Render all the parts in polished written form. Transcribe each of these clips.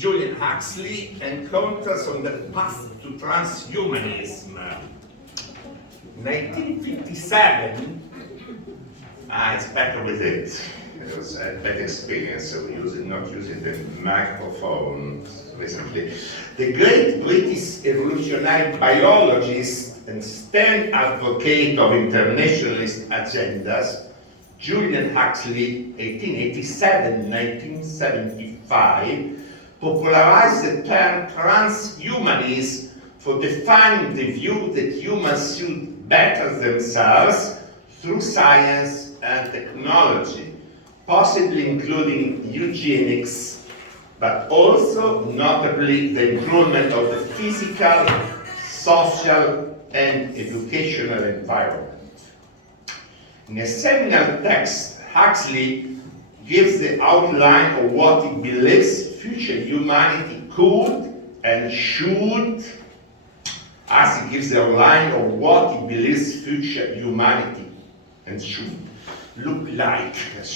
Julian Huxley encounters on the path to transhumanism. 1957, it's better with it. It was a bad experience of not using the microphone recently. The great British evolutionary biologist and stern advocate of internationalist agendas, Julian Huxley, 1887-1975, popularized the term transhumanism for defining the view that humans should better themselves through science and technology, possibly including eugenics, but also notably the improvement of the physical, social, and educational environment. In a seminal text, Huxley gives the outline of what he believes future humanity could and should, as he gives the outline of what he believes future humanity and should look like, as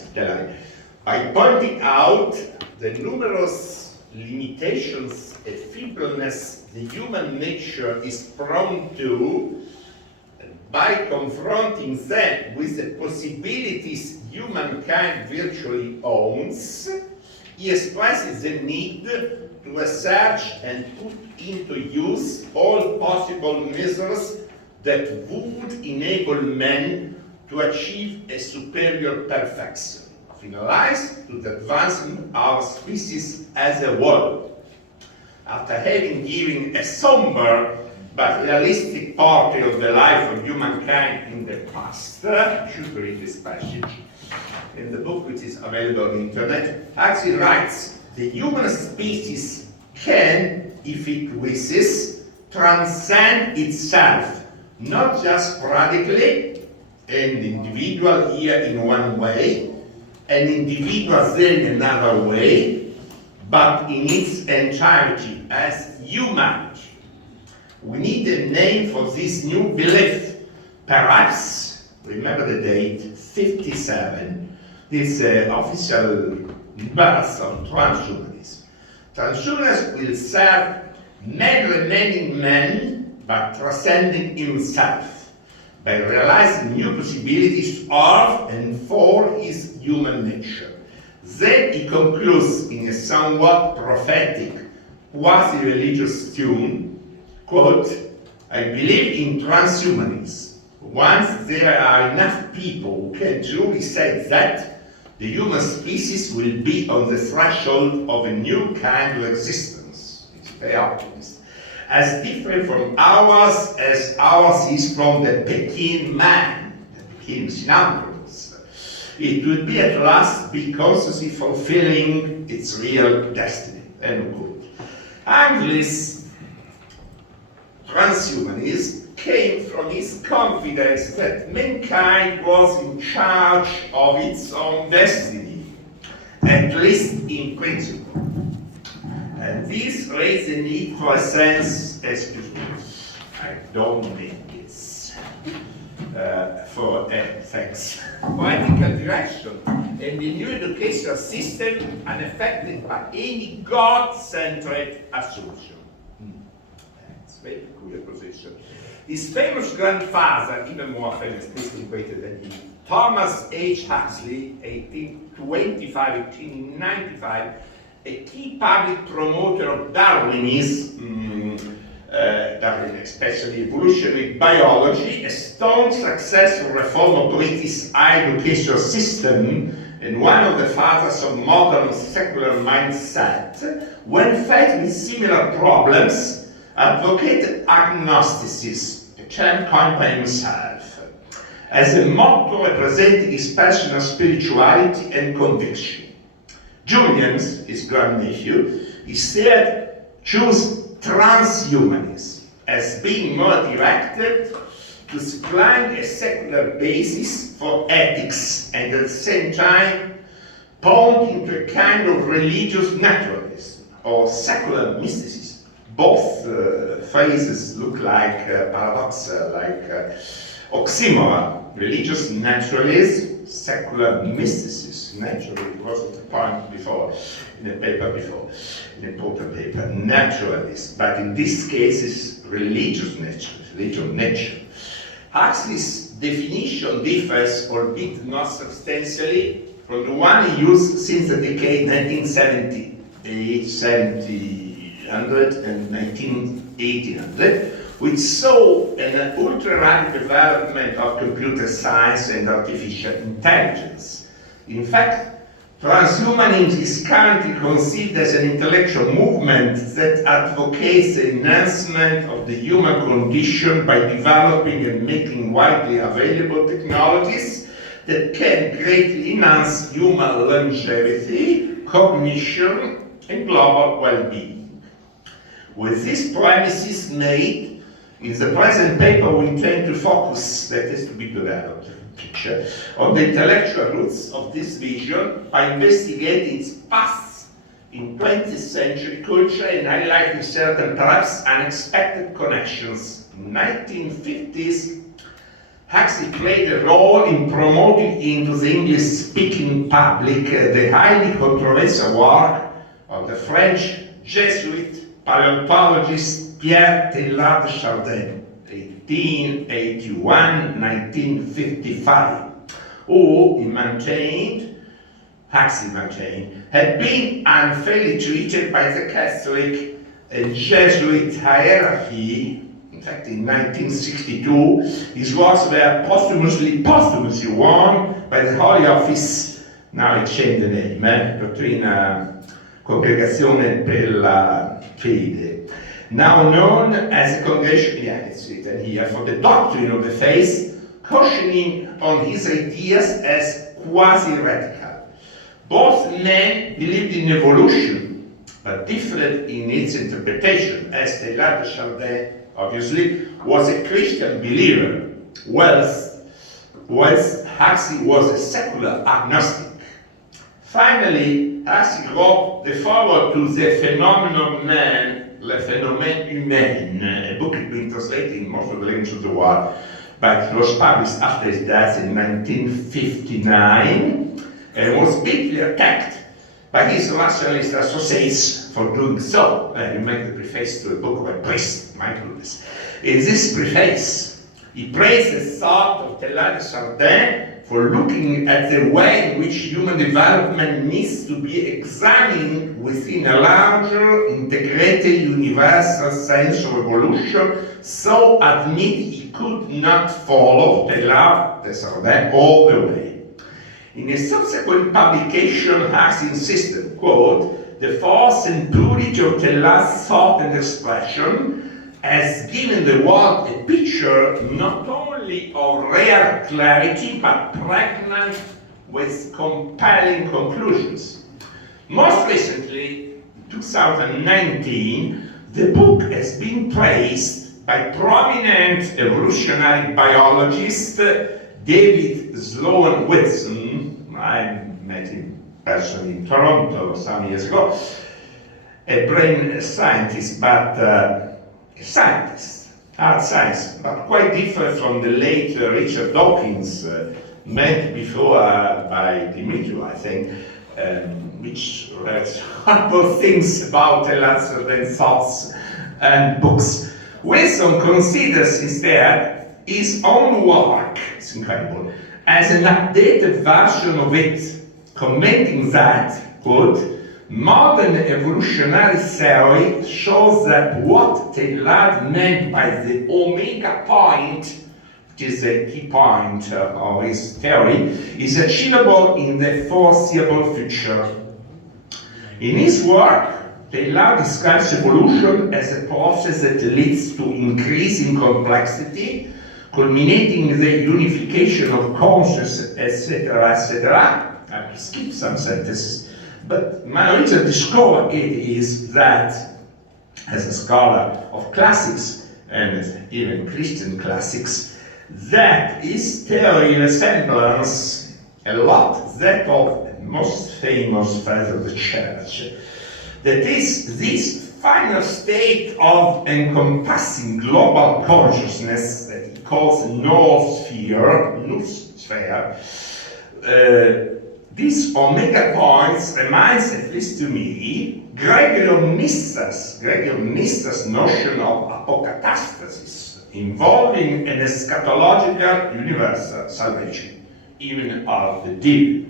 he tells me, by pointing out the numerous limitations and feebleness the human nature is prone to, by confronting them with the possibilities humankind virtually owns, he expresses the need to research and put into use all possible measures that would enable men to achieve a superior perfection, finalized to the advancement of our species as a whole. After having given a somber but realistic portrait of the life of humankind in the past, you should read this passage in the book, which is available on the internet. Huxley writes, the human species can, if it wishes, transcend itself, not just sporadically, an individual here in one way, an individual there in another way, but in its entirety as humanity. We need a name for this new belief. Perhaps, remember the date, 57, this official birth of transhumanism. Transhumanism will serve man remaining man, but transcending himself, by realizing new possibilities of and for his human nature. Then he concludes in a somewhat prophetic, quasi-religious tune, quote, I believe in transhumanism. Once there are enough people who can truly say that, the human species will be on the threshold of a new kind of existence. It's very optimistic. As different from ours as ours is from the Peking man, the Peking Sinambros. It will be at last be consciously fulfilling its real destiny. End quote. Huxley's transhumanism came from his confidence that mankind was in charge of its own destiny, at least in principle. And this raised the need for a sense, excuse me, I don't need this, thanks, for ethical direction and the new educational system unaffected by any God-centered assumption. It's a very peculiar position. His famous grandfather, even more famous, distinguished than he, Thomas H. Huxley, 1895, a key public promoter of Darwinism, especially evolutionary biology, a strong successful reform of British higher educational system, and one of the fathers of modern secular mindset, when faced with similar problems, advocated agnosticism, a term coined by himself, as a motto representing his personal spirituality and conviction. Julian, his grandnephew, instead chose transhumanism as being more directed to supplying a secular basis for ethics and at the same time pointing to a kind of religious naturalism or secular mysticism. Both phrases look like paradoxal, like oxymoron. Religious naturalism secular mysticism. Naturally, it wasn't the point before, in the paper before, in the important paper, naturalist, but in this case it's religious nature, religion nature. Huxley's definition differs, albeit not substantially, from the one he used since the decade 1978, 1700 and 1800, which saw an ultra-rapid development of computer science and artificial intelligence. In fact, transhumanism is currently conceived as an intellectual movement that advocates the enhancement of the human condition by developing and making widely available technologies that can greatly enhance human longevity, cognition, and global well-being. With these premises made, in the present paper we intend to focus, that is to be developed, picture, on the intellectual roots of this vision by investigating its past in 20th century culture and highlighting certain perhaps unexpected connections. In the 1950s, Huxley played a role in promoting into the English-speaking public the highly controversial work of the French Jesuit paleontologist Pierre Teilhard Chardin, 1881-1955, who, Huxley maintained, had been unfairly treated by the Catholic and Jesuit hierarchy. In fact, in 1962, his works were posthumously won by the Holy Office, now it changed the name, Dottrina Congregazione per la Fede, now known as the Congregation, yeah, it's written here, for the doctrine of the faith, cautioning on his ideas as quasi-radical. Both men believed in evolution, but differed in its interpretation, as Teilhard Chardin, obviously, was a Christian believer, whilst Huxley was a secular agnostic. Finally, Huxley wrote the foreword to The Phenomenon Man, Le Phénomène Humain, a book has been translated in most of the languages of the world, but it was published after his death in 1959 and was bitterly attacked by his rationalist associates for doing so. He made the preface to a book of a priest, my goodness. In this preface, he praised the thought of Teilhard Chardin for looking at the way in which human development needs to be examined within a larger, integrated, universal sense of evolution, so admit he could not follow Teilhard Chardin all the way. In a subsequent publication, Huxley insisted, quote, the force and purity of Teilhard's thought and expression has given the world a picture not only of rare clarity, but pregnant with compelling conclusions. Most recently, in 2019, the book has been praised by prominent evolutionary biologist David Sloan Wilson. I met him personally in Toronto some years ago, a brain scientist, but hard science, but quite different from the late Richard Dawkins, met before by Dimitri, I think, which writes horrible things about Teilhard's thoughts and books. Wilson considers instead his own work, it's incredible, as an updated version of it, commenting that, quote, modern evolutionary theory shows that what Teilhard meant by the omega point, which is the key point of his theory, is achievable in the foreseeable future. In his work, Teilhard describes evolution as a process that leads to increasing complexity, culminating in the unification of consciousness, etc., etc. I will skip some sentences. But my original discovery is that, as a scholar of classics, and even Christian classics, that his theory resembles a lot that of the most famous father of the church. That is, this final state of encompassing global consciousness that he calls noosphere, These omega points reminds, at least to me, Gregor Nyssa's notion of apocatastasis, involving an eschatological universal salvation, even of the devil.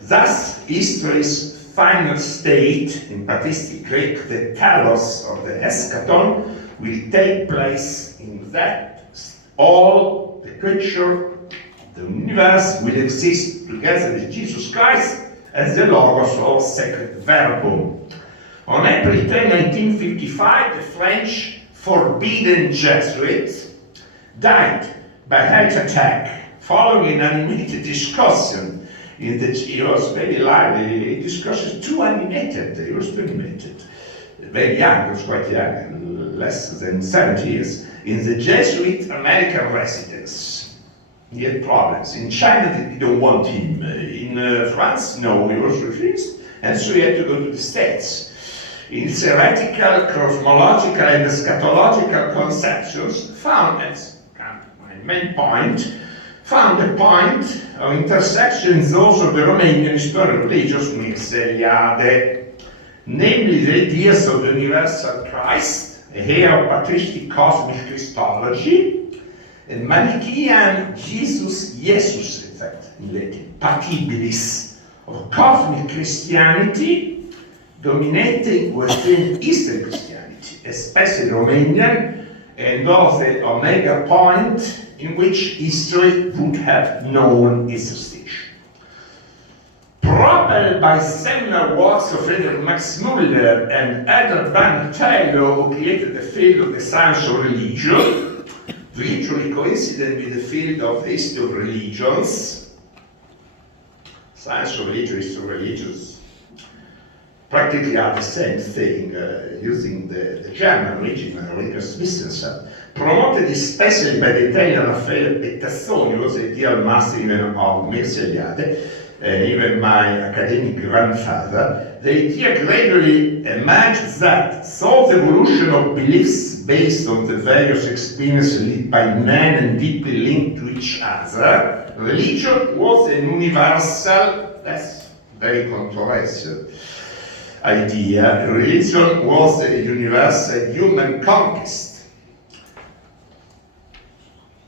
Thus, history's final state, in patristic Greek, the telos of the eschaton, will take place in that all the creature the universe will exist together with Jesus Christ as the Logos or Sacred Verbum. On April 10, 1955, the French forbidden Jesuit died by heart attack following an animated discussion. He was very lively. The discussion was too animated. He was too animated. Very young, he was quite young, less than 70 years, in the Jesuit American residence. He had problems. In China, they didn't want him. In France, no, he was refused, and so he had to go to the States. In theoretical, cosmological, and eschatological conceptions, found, as my main point, found a point of intersection in those of the Romanian historian religious Mircea, Eliade, namely the ideas of the universal Christ, a heir of patristic cosmic Christology, and Manichaean Jesus, in fact, in Latin, patibilis, of cosmic Christianity dominating within Eastern Christianity, especially Romanian, and of the omega point in which history would have known its extinction. Propelled by seminal works of Friedrich Max Müller and Edward Van Taylor, who created the field of the science of religion, virtually coincident with the field of the history of religions, science of religion, history of religions, practically are the same thing, using the German original religious Wissenschaft, promoted especially by the Italian Raffaele Pettazzoni, who was the ideal master even of Mircea Eliade, and even my academic grandfather. The idea gradually emerged that thought evolution of beliefs based on the various experiences lived by men and deeply linked to each other, religion was an universal, that's very controversial idea, religion was a universal human conquest.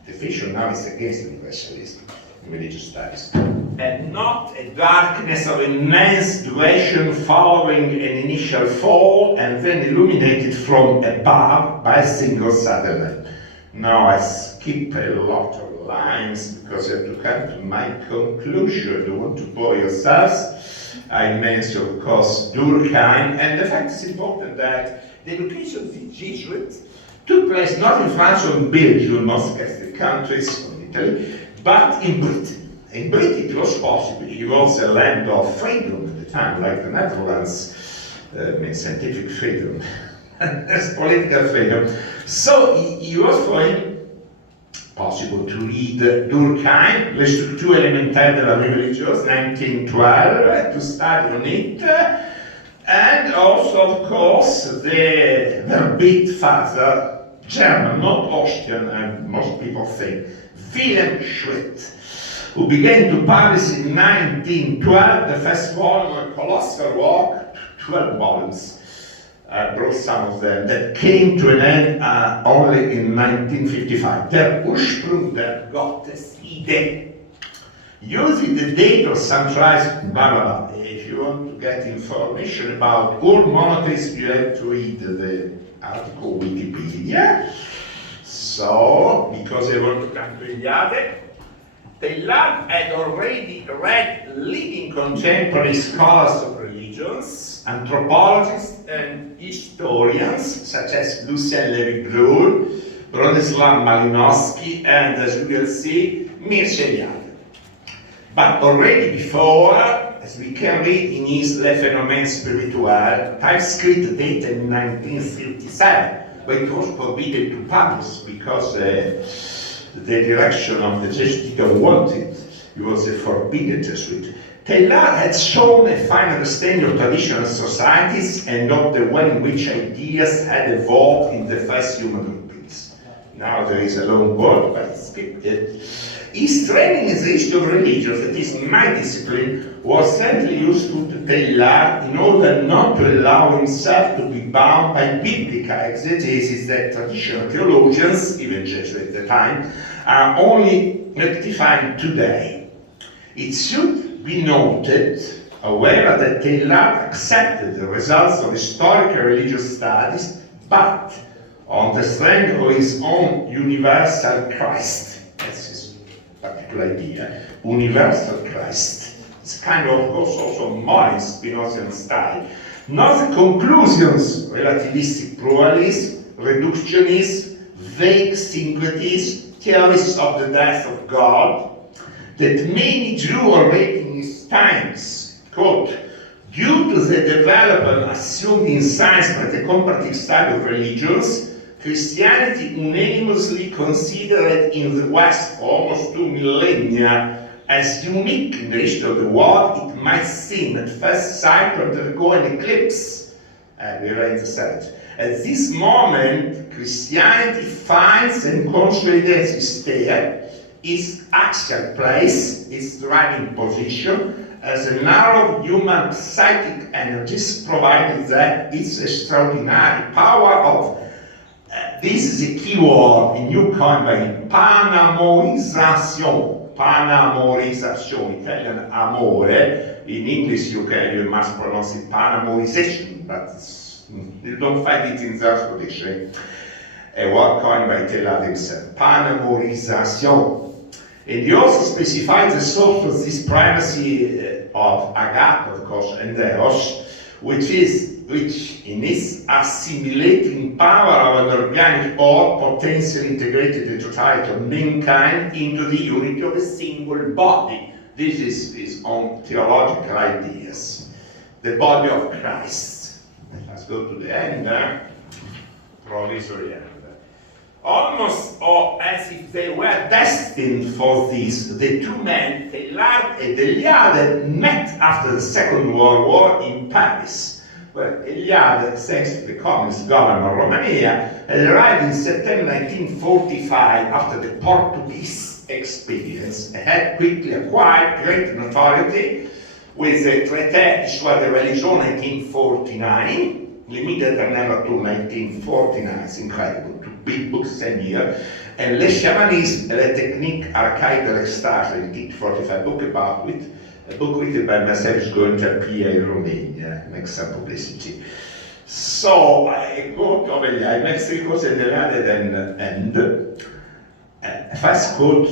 The fiction now is against universalism in religious studies, and not a darkness of immense duration following an initial fall and then illuminated from above by a single satellite. Now I skip a lot of lines because you have to come to my conclusion. You want to bore yourselves. I mentioned, of course, Durkheim, and the fact is important that the education of the Jesuits took place not in France or in Belgium, most Catholic countries, or in Italy, but in Britain. In Britain it was possible. It was a land of freedom at the time, like the Netherlands, scientific freedom, as political freedom. So it was for him possible to read Durkheim, Le structure élémentaire de la vie religieuse, 1912, to study on it, and also, of course, the Verbit father, German, not Austrian, and most people think, Wilhelm Schmidt, who began to publish in 1912 the first volume of a colossal work, 12 volumes. I brought some of them, that came to an end only in 1955. Der Ursprung der Gottesidee. Using the date of sunrise, blah, blah, blah. If you want to get information about all monotheists, you have to read the article Wikipedia. So, because I want to come to Eliade, Teilhard had already read leading contemporary scholars of religions, anthropologists and historians, such as Lucien Lévy-Bruhl, Bronislaw Malinowski, and, as we will see, Mircea Eliade. But already before, as we can read in his Le Phénomène Spirituel, typescript dated in 1937, but it was forbidden to publish because the direction of the Jesuit didn't want it. It was a forbidden Jesuit. Teilhard had shown a fine understanding of traditional societies and of the way in which ideas had evolved in the first human groupings. Now there is a long word, but I skipped it. His training in the history of religion, that is my discipline, was certainly useful to Teilhard in order not to allow himself to be bound by biblical exegesis that traditional theologians, even Jesuits at the time, are only rectifying today. It should be noted, however, that Teilhard accepted the results of historical religious studies, but on the strength of his own universal Christ. That's his particular idea, universal Christ. It's kind of also modest Spinozian style. Not the conclusions, relativistic pluralism, reductionism, vague syncretism, theories of the death of God, that many drew already in his times. Quote, due to the development assumed in science by the comparative study of religions, Christianity unanimously considered in the West for almost 2 millennia as unique in the history of the world. It might seem at first sight to undergo an eclipse. We read the sentence. At this moment, Christianity finds and consolidates its state, its actual place, its driving position, as a narrow human psychic energies, provided that its extraordinary power of, this is a key word, a new coin by panamorization, Italian amore, in English you must pronounce it panamorization, but you don't find it in the dictionary. A word coined by Teilhard himself, panamorization. And he also specifies the source of this primacy of agape, of course, and eros, which in its assimilating power of an organic or potentially integrated the totality of mankind into the unity of a single body. This is his own theological ideas. The body of Christ. Let's go to the end. Provisory end. Almost as if they were destined for this, the two men, Teilhard and Eliade, met after the Second World War in Paris. Well, Eliade, thanks to the communist government of Romania, had arrived in September 1945 after the Portuguese experience and had quickly acquired great notoriety with the Traité sur la religion 1949, limited never to 1949, it's incredible, two big books, same year, and Le Chamanisme et la technique archaïque de l'extase, 1945 book about it, a book written by Mircea is going to appear in Romania, makes some publicity. So, I quote of Eliade, makes three quotes at the end. First quote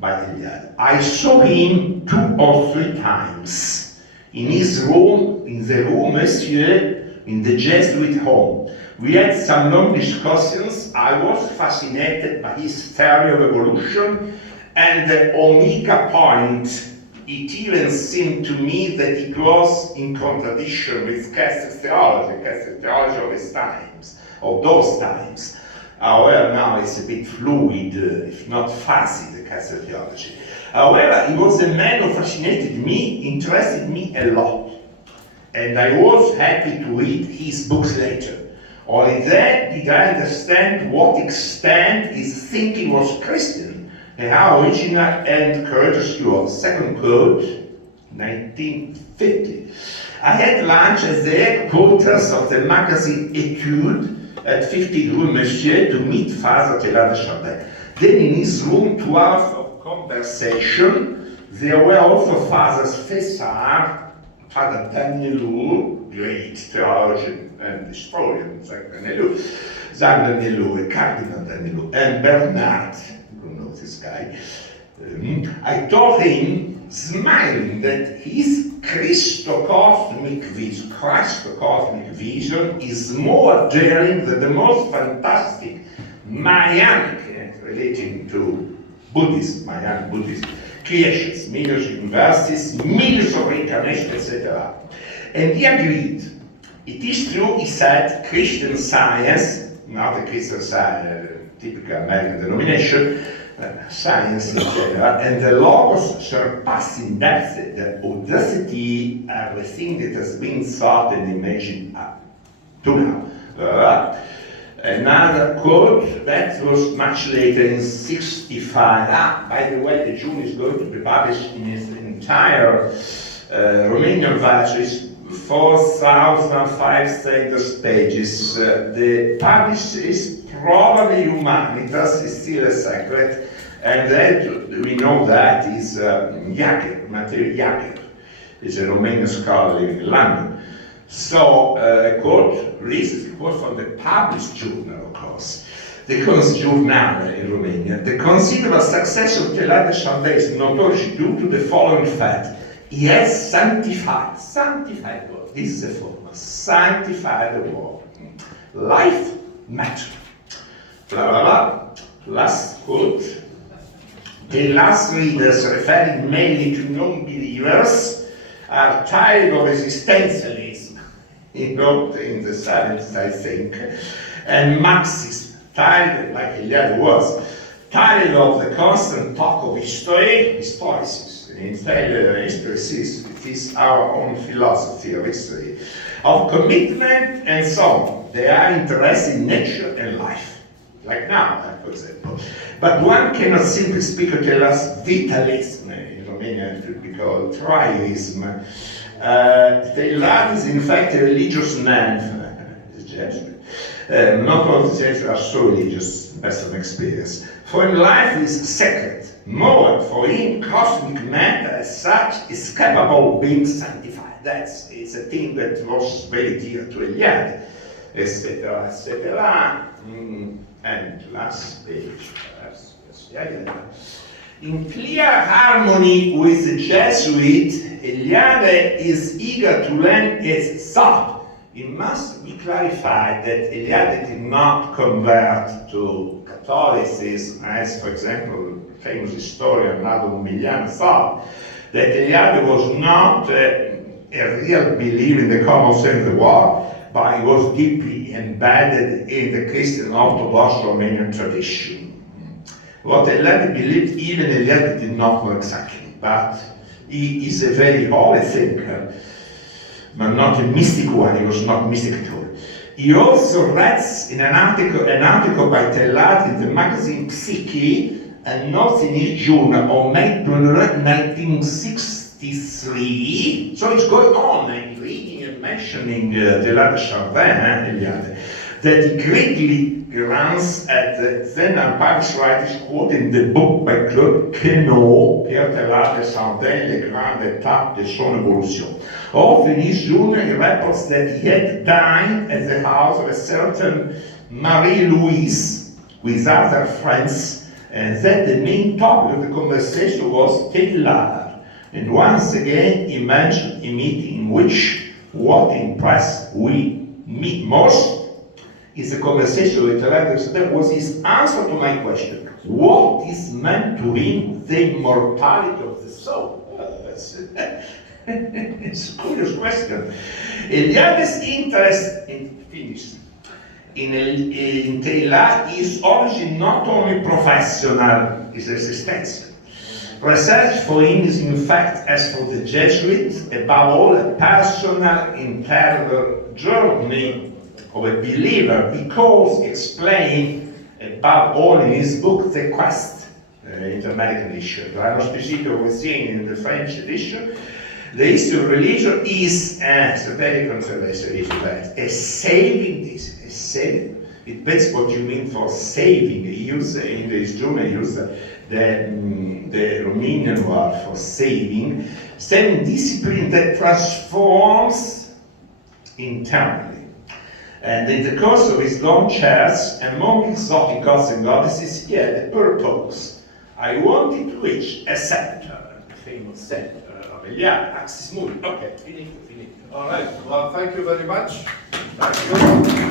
by Eliade. I saw him 2 or 3 times in his room, in the room, Monsieur, in the Jesuit home. We had some long discussions. I was fascinated by his theory of evolution and the Omega point. It even seemed to me that it was in contradiction with Catholic theology of his times, of those times. However, now it's a bit fluid, if not fuzzy, the Catholic theology. However, he was a man who fascinated me, interested me a lot. And I was happy to read his books later. Only then did I understand to what extent his thinking was Christian and how original and courageous he was. Second quote, 1950. I had lunch at the headquarters of the magazine Études at 50 Rue Mircea to meet Father Teilhard de Chardin. Then in his room, 2 hours of conversation. There were also Fathers Fessard, Father Danielou, great theologian and historian, Danielou, Cardinal Danielou, and Bernard, you know this guy. I told him, smiling, that his Christocosmic vision is more daring than the most fantastic Mahayanic, relating to Buddhism, Mahayanic Buddhism, creations, millions of universities, millions of reincarnations, etc. And he agreed. It is true, he said, Christian Science, not the Christian Science, typical American denomination, science in general, and the Logos surpass in depth the audacity of the thing that has been thought and imagined up to now. Another quote that was much later in 65. By the way, the June is going to be published in its entire Romanian version. It's 4,500 pages. The published is probably Humanitas, is still a secret, and then we know that is Jacob, Matteo Jacob, is a Romanian scholar living in London. So, quote, recent quote from the published journal, of course, the Giornale in Romania. The considerable success of Teilhard de Chardin is notoriously due to the following fact. He has sanctified the world. This is the formula, sanctify the world. Life, matter. Blah, blah, blah. Last quote. The last readers, referring mainly to non-believers, are tired of existentialism. He wrote in the 70s, I think, and Marxism, tired, like Eliade was, tired of the constant talk of history, historicism. In fact, history is our own philosophy of history, of commitment and so on. They are interested in nature and life, like now, for example. But one cannot simply speak of Teilhard's vitalism, in Romanian it would be called triism. Teilhard is in fact a religious man, the Jesuit. Not all the Jesuits are so religious, based on experience. For him, life is sacred. More, for him, cosmic matter as such is capable of being sanctified. It's a thing that was very dear to Eliade, etc., etc. And last page, perhaps. In clear harmony with the Jesuit, Eliade is eager to learn his thought. It must be clarified that Eliade did not convert to Catholicism, as, for example, famous historian Nado Umiliano thought, that Eliade was not a real believer in the common sense of the word, but he was deeply embedded in the Christian Orthodox Romanian tradition. What Eliade believed, even Eliade did not know exactly, but he is a very holy thinker, but not a mystic one. He was not mystic at all. He also writes in an article by Teilhard in the magazine Psyche, and notes in his journal on May 1963. So it's going on, and reading and mentioning Teilhard de Chardin, Eliade, that he greatly runs at the then unpublished writers quoted in the book by Claude Queneau, Pierre Teilhard de Chardin, Les grandes étapes de son évolution. Also in his journal he reports that he had dined at the house of a certain Marie-Louise with other friends, and that the main topic of the conversation was Teilhard. And once again he mentioned a meeting in which what impressed me most is a conversation with Teilhard. That was his answer to my question. What is meant to him the immortality of the soul? It's a curious question. Eliade's interest in Teilhard is origin not only professional, it's existential. Research for him is in fact, as for the Jesuits, above all a personal interior journey of a believer, because explained above all in his book, The Quest, Inter-American edition. L'anno specifico we're seeing in the French edition. The history of religion is a very controversial issue, that a saving this, a saving. It depends what you mean for saving. He used in his journal, he used the Romanian word for saving. Saving discipline that transforms internally. And in the course of his long chats among exotic gods and goddesses, he had a purpose. I wanted to reach a center, the famous center of Eliade, Axis Mundi. Okay, finito. All right, well, thank you very much. Thank you.